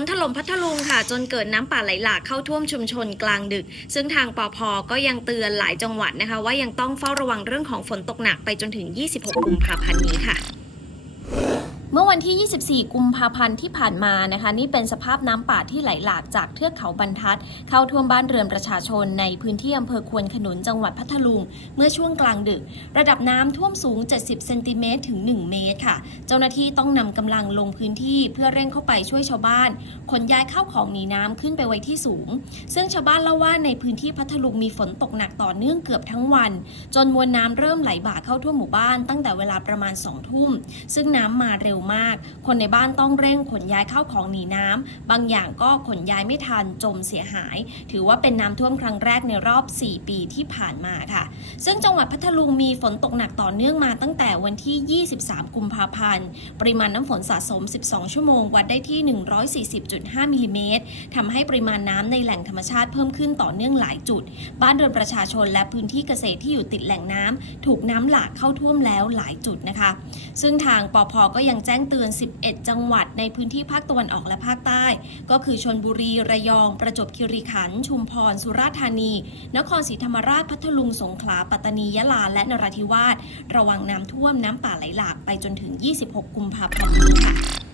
นถล่มพัทลุงค่ะ จนเกิดน้ำป่าไหลหลากเข้าท่วมชุมชนกลางดึก ซึ่งทางปอพก็ยังเตือนหลายจังหวัดนะคะ ว่ายังต้องเฝ้าระวังเรื่องของฝนตกหนักไปจนถึง 26 กุมภาพันธ์นี้ค่ะ เมื่อวันที่ 24 กุมภาพันธ์ที่ผ่านมานะคะ นี่เป็นสภาพน้ำป่าที่ไหลหลากจากเทือกเขาบรรทัด เข้าท่วมบ้านเรือนประชาชนในพื้นที่อำเภอควนขนุนจังหวัดพัทลุง เมื่อช่วงกลางดึก ระดับน้ำท่วมสูง 70 เซนติเมตรถึง 1 เมตรค่ะ เจ้าหน้าที่ต้องนำกำลังลงพื้นที่เพื่อเร่งเข้าไปช่วยชาวบ้านขนย้ายข้าวของหนีน้ำขึ้นไปไว้ที่สูง ซึ่งชาวบ้านเล่าว่าในพื้นที่พัทลุงมีฝนตกหนักต่อเนื่องเกือบทั้งวัน จนมวลน้ำเริ่มไหลบ่าเข้าท่วมหมู่บ้าน ตั้งแต่เวลาประมาณ2ทุ่มซึ่งน้ำมาเร็วมาก คนในบ้านต้องเร่งขนย้ายเข้าของหนีน้ำบางอย่างก็ขนย้ายไม่ทันจมเสียหาย ถือว่าเป็นน้ำท่วมครั้งแรกในรอบ 4 ปีที่ผ่านมาค่ะ ซึ่งจังหวัดพัทลุงมีฝนตกหนักต่อเนื่องมาตั้งแต่วันที่ 23 กุมภาพันธ์ ปริมาณน้ำฝนสะสม 12 ชั่วโมง วัดได้ที่ 140.5มิลลิเมตรทำให้ปริมาณน้ำในแหล่งธรรมชาติเพิ่มขึ้นต่อเนื่องหลายจุด บ้านเรือนประชาชนและพื้นที่เกษตรที่อยู่ติดแหล่งน้ำถูกน้ำหลากเข้าท่วมแล้วหลายจุดนะคะ ซึ่งทางปอพก็ยังแจจ้งเตือน 11 จังหวัดในพื้นที่ภาคตะวันออกและภาคใต้ ก็คือชนบุรี ระยอง ประจวบคีรีขันธ์ ชุมพร สุราษฎร์ธานี นครศรีธรรมราช พัทลุง สงขลา ปัตตานี ยะลา และนราธิวาส ระวังน้ำท่วมน้ำป่าไหลหลากไปจนถึง 26 กุมภาพันธ์นี้ค่ะ